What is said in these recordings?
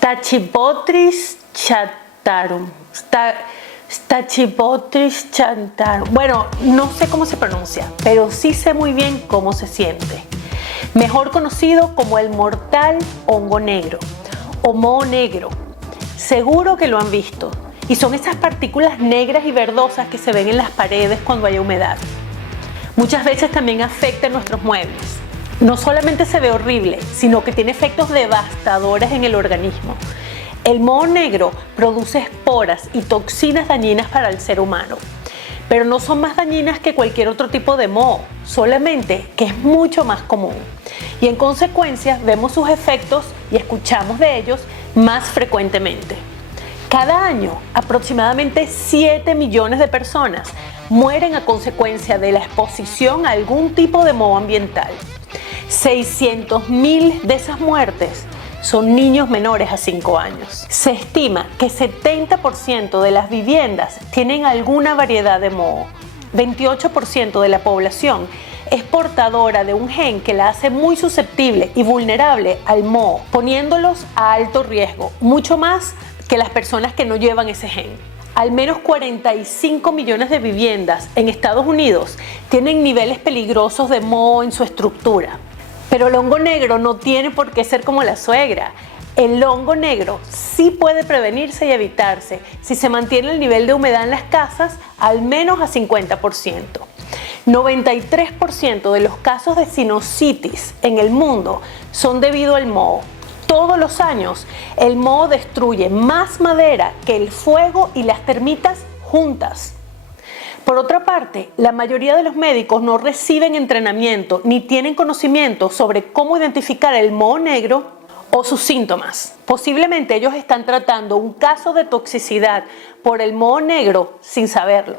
Stachybotrys chattarum. Stachybotrys chattarum. Bueno, no sé cómo se pronuncia, pero sí sé muy bien cómo se siente. Mejor conocido como el mortal hongo negro o moho negro. Seguro que lo han visto. Y son esas partículas negras y verdosas que se ven en las paredes cuando hay humedad. Muchas veces también afecta nuestros muebles. No solamente se ve horrible, sino que tiene efectos devastadores en el organismo. El moho negro produce esporas y toxinas dañinas para el ser humano, pero no son más dañinas que cualquier otro tipo de moho, solamente que es mucho más común. Y en consecuencia vemos sus efectos y escuchamos de ellos más frecuentemente. Cada año, aproximadamente 7 millones de personas mueren a consecuencia de la exposición a algún tipo de moho ambiental. 600.000 de esas muertes son niños menores a 5 años. Se estima que 70% de las viviendas tienen alguna variedad de moho. 28% de la población es portadora de un gen que la hace muy susceptible y vulnerable al moho, poniéndolos a alto riesgo, mucho más que las personas que no llevan ese gen. Al menos 45 millones de viviendas en Estados Unidos tienen niveles peligrosos de moho en su estructura. Pero el hongo negro no tiene por qué ser como la suegra. El hongo negro sí puede prevenirse y evitarse si se mantiene el nivel de humedad en las casas al menos a 50%. 93% de los casos de sinusitis en el mundo son debido al moho. Todos los años, el moho destruye más madera que el fuego y las termitas juntas. Por otra parte, la mayoría de los médicos no reciben entrenamiento ni tienen conocimiento sobre cómo identificar el moho negro o sus síntomas. Posiblemente ellos están tratando un caso de toxicidad por el moho negro sin saberlo.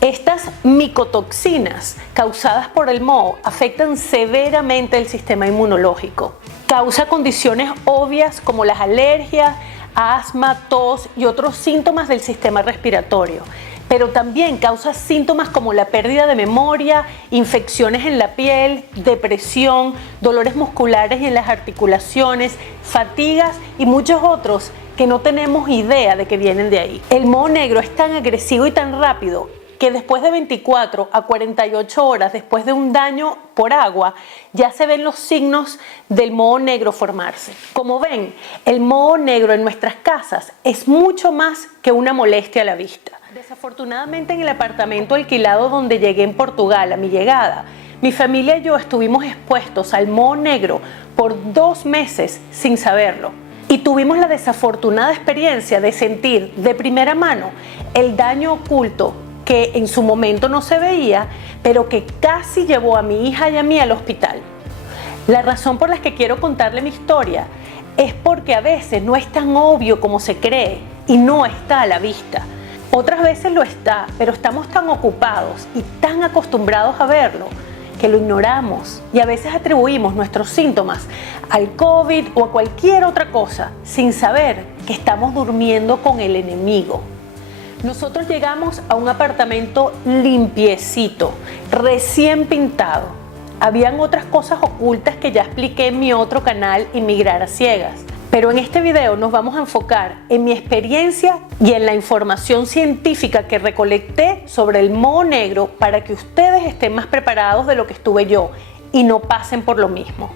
Estas micotoxinas causadas por el moho afectan severamente el sistema inmunológico. Causa condiciones obvias como las alergias, asma, tos y otros síntomas del sistema respiratorio. Pero también causa síntomas como la pérdida de memoria, infecciones en la piel, depresión, dolores musculares en las articulaciones, fatigas y muchos otros que no tenemos idea de que vienen de ahí. El moho negro es tan agresivo y tan rápido que después de 24 a 48 horas después de un daño por agua, ya se ven los signos del moho negro formarse. Como ven, el moho negro en nuestras casas es mucho más que una molestia a la vista. Desafortunadamente, en el apartamento alquilado donde llegué en Portugal a mi llegada, mi familia y yo estuvimos expuestos al moho negro por 2 meses sin saberlo. Y tuvimos la desafortunada experiencia de sentir de primera mano el daño oculto que en su momento no se veía, pero que casi llevó a mi hija y a mí al hospital. La razón por la que quiero contarle mi historia es porque a veces no es tan obvio como se cree y no está a la vista. Otras veces lo está, pero estamos tan ocupados y tan acostumbrados a verlo que lo ignoramos y a veces atribuimos nuestros síntomas al COVID o a cualquier otra cosa sin saber que estamos durmiendo con el enemigo. Nosotros llegamos a un apartamento limpiecito, recién pintado. Habían otras cosas ocultas que ya expliqué en mi otro canal, Inmigrar a Ciegas. Pero en este video nos vamos a enfocar en mi experiencia y en la información científica que recolecté sobre el moho negro para que ustedes estén más preparados de lo que estuve yo y no pasen por lo mismo.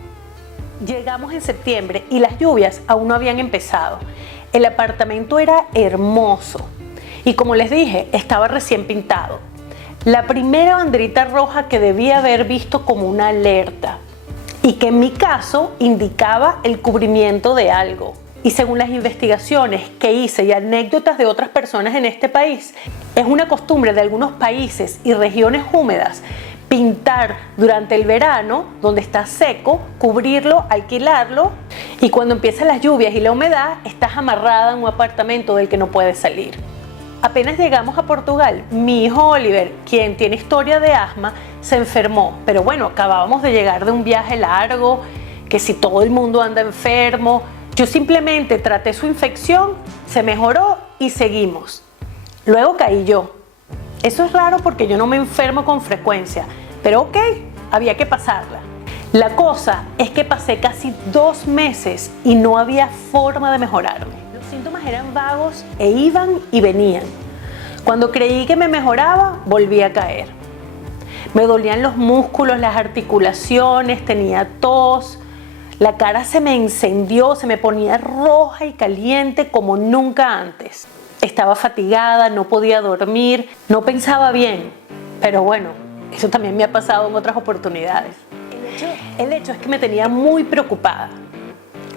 Llegamos en septiembre y las lluvias aún no habían empezado. El apartamento era hermoso. Y como les dije, estaba recién pintado. La primera banderita roja que debía haber visto como una alerta y que en mi caso indicaba el cubrimiento de algo. Y según las investigaciones que hice y anécdotas de otras personas en este país, es una costumbre de algunos países y regiones húmedas pintar durante el verano, donde está seco, cubrirlo, alquilarlo, y cuando empiezan las lluvias y la humedad, estás amarrada en un apartamento del que no puedes salir. Apenas llegamos a Portugal, mi hijo Oliver, quien tiene historia de asma, se enfermó. Pero bueno, acabábamos de llegar de un viaje largo, que si todo el mundo anda enfermo. Yo simplemente traté su infección, se mejoró y seguimos. Luego caí yo. Eso es raro porque yo no me enfermo con frecuencia, pero ok, había que pasarla. La cosa es que pasé casi 2 meses y no había forma de mejorarme. Los síntomas eran vagos e iban y venían. Cuando creí que me mejoraba, volví a caer. Me dolían los músculos, las articulaciones, tenía tos, la cara se me encendió, se me ponía roja y caliente como nunca antes. Estaba fatigada, no podía dormir, no pensaba bien, pero bueno, eso también me ha pasado en otras oportunidades. El hecho es que me tenía muy preocupada.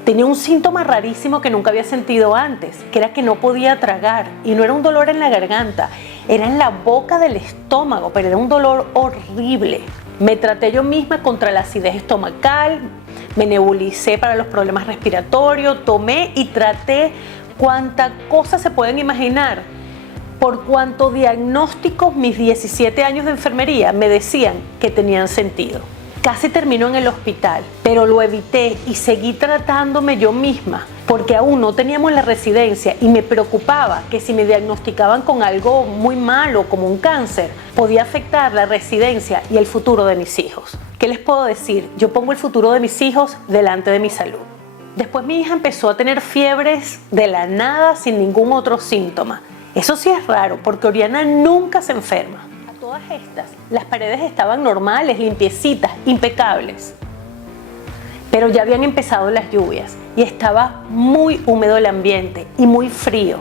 Tenía un síntoma rarísimo que nunca había sentido antes, que era que no podía tragar, y no era un dolor en la garganta, era en la boca del estómago, pero era un dolor horrible. Me traté yo misma contra la acidez estomacal, me nebulicé para los problemas respiratorios, tomé y traté cuánta cosa se pueden imaginar. Por cuanto diagnósticos mis 17 años de enfermería me decían que tenían sentido. Casi terminó en el hospital, pero lo evité y seguí tratándome yo misma, porque aún no teníamos la residencia y me preocupaba que si me diagnosticaban con algo muy malo, como un cáncer, podía afectar la residencia y el futuro de mis hijos. ¿Qué les puedo decir? Yo pongo el futuro de mis hijos delante de mi salud. Después mi hija empezó a tener fiebres de la nada sin ningún otro síntoma. Eso sí es raro, porque Oriana nunca se enferma. A todas estas, las paredes estaban normales, limpiecitas, impecables. Pero ya habían empezado las lluvias y estaba muy húmedo el ambiente y muy frío.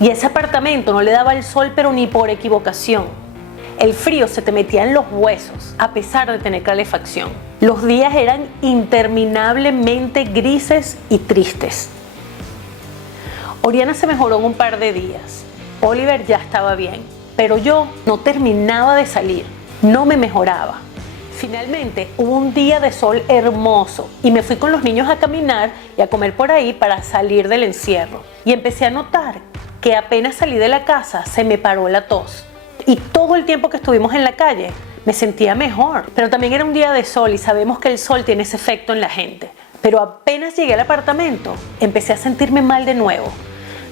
Y ese apartamento no le daba el sol, pero ni por equivocación. El frío se te metía en los huesos, a pesar de tener calefacción. Los días eran interminablemente grises y tristes. Oriana se mejoró en un par de días. Oliver ya estaba bien, pero yo no terminaba de salir, no me mejoraba. Finalmente hubo un día de sol hermoso y me fui con los niños a caminar y a comer por ahí para salir del encierro. Y empecé a notar que apenas salí de la casa se me paró la tos. Y todo el tiempo que estuvimos en la calle me sentía mejor. Pero también era un día de sol y sabemos que el sol tiene ese efecto en la gente. Pero apenas llegué al apartamento, empecé a sentirme mal de nuevo.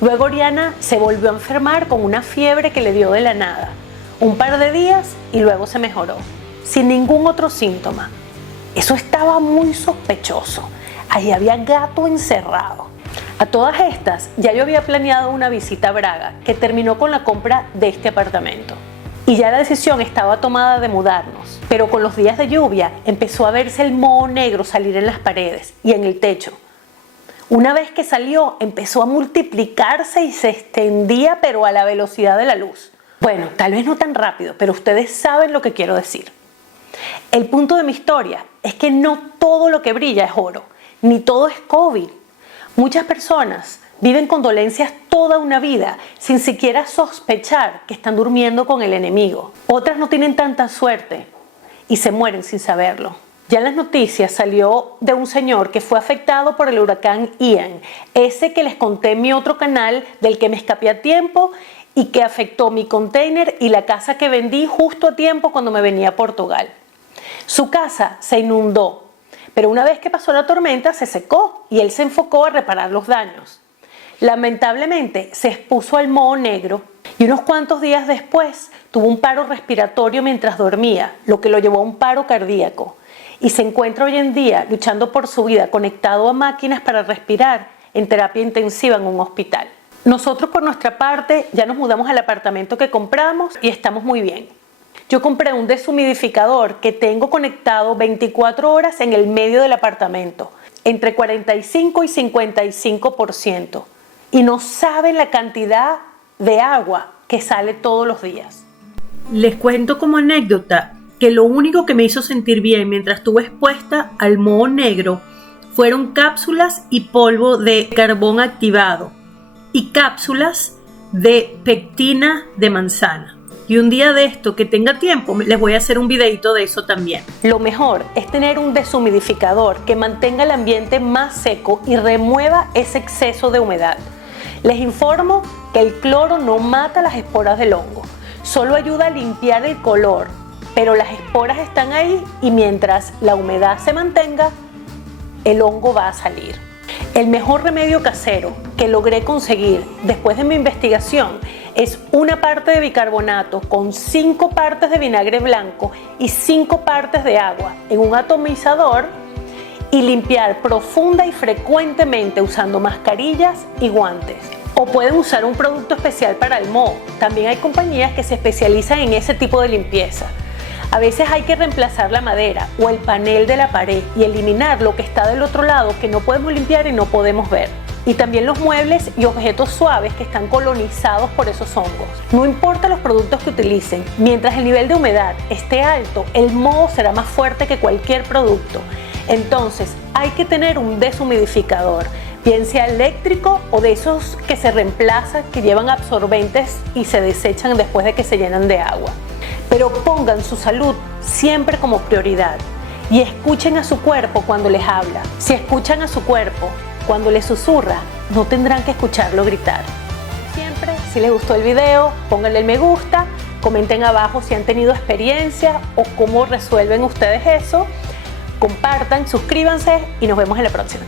Luego Oriana se volvió a enfermar con una fiebre que le dio de la nada. Un par de días y luego se mejoró, sin ningún otro síntoma. Eso estaba muy sospechoso. Allí había gato encerrado. A todas estas, ya yo había planeado una visita a Braga, que terminó con la compra de este apartamento. Y ya la decisión estaba tomada de mudarnos. Pero con los días de lluvia empezó a verse el moho negro salir en las paredes y en el techo. Una vez que salió, empezó a multiplicarse y se extendía, pero a la velocidad de la luz. Bueno, tal vez no tan rápido, pero ustedes saben lo que quiero decir. El punto de mi historia es que no todo lo que brilla es oro, ni todo es COVID. Muchas personas viven con dolencias toda una vida sin siquiera sospechar que están durmiendo con el enemigo. Otras no tienen tanta suerte y se mueren sin saberlo. Ya en las noticias salió de un señor que fue afectado por el huracán Ian, ese que les conté en mi otro canal, del que me escapé a tiempo y que afectó mi container y la casa que vendí justo a tiempo cuando me venía a Portugal. Su casa se inundó, pero una vez que pasó la tormenta se secó y él se enfocó a reparar los daños. Lamentablemente se expuso al moho negro y unos cuantos días después tuvo un paro respiratorio mientras dormía, lo que lo llevó a un paro cardíaco. Y se encuentra hoy en día luchando por su vida, conectado a máquinas para respirar en terapia intensiva en un hospital. Nosotros por nuestra parte ya nos mudamos al apartamento que compramos y estamos muy bien. Yo compré un deshumidificador que tengo conectado 24 horas en el medio del apartamento, entre 45 y 55%. Y no saben la cantidad de agua que sale todos los días. Les cuento como anécdota que lo único que me hizo sentir bien mientras estuve expuesta al moho negro fueron cápsulas y polvo de carbón activado y cápsulas de pectina de manzana. Y un día de esto que tenga tiempo les voy a hacer un videito de eso también. Lo mejor es tener un deshumidificador que mantenga el ambiente más seco y remueva ese exceso de humedad. Les informo que el cloro no mata las esporas del hongo, solo ayuda a limpiar el color, pero las esporas están ahí y mientras la humedad se mantenga, el hongo va a salir. El mejor remedio casero que logré conseguir después de mi investigación es una parte de bicarbonato con 5 partes de vinagre blanco y 5 partes de agua en un atomizador y limpiar profunda y frecuentemente usando mascarillas y guantes. O pueden usar un producto especial para el moho. También hay compañías que se especializan en ese tipo de limpieza. A veces hay que reemplazar la madera o el panel de la pared y eliminar lo que está del otro lado que no podemos limpiar y no podemos ver. Y también los muebles y objetos suaves que están colonizados por esos hongos. No importa los productos que utilicen, mientras el nivel de humedad esté alto, el moho será más fuerte que cualquier producto. Entonces hay que tener un deshumidificador, bien sea eléctrico o de esos que se reemplazan, que llevan absorbentes y se desechan después de que se llenan de agua. Pero pongan su salud siempre como prioridad y escuchen a su cuerpo cuando les habla. Si escuchan a su cuerpo cuando les susurra, no tendrán que escucharlo gritar. Siempre, si les gustó el video, pónganle el me gusta, comenten abajo si han tenido experiencia o cómo resuelven ustedes eso, compartan, suscríbanse y nos vemos en la próxima.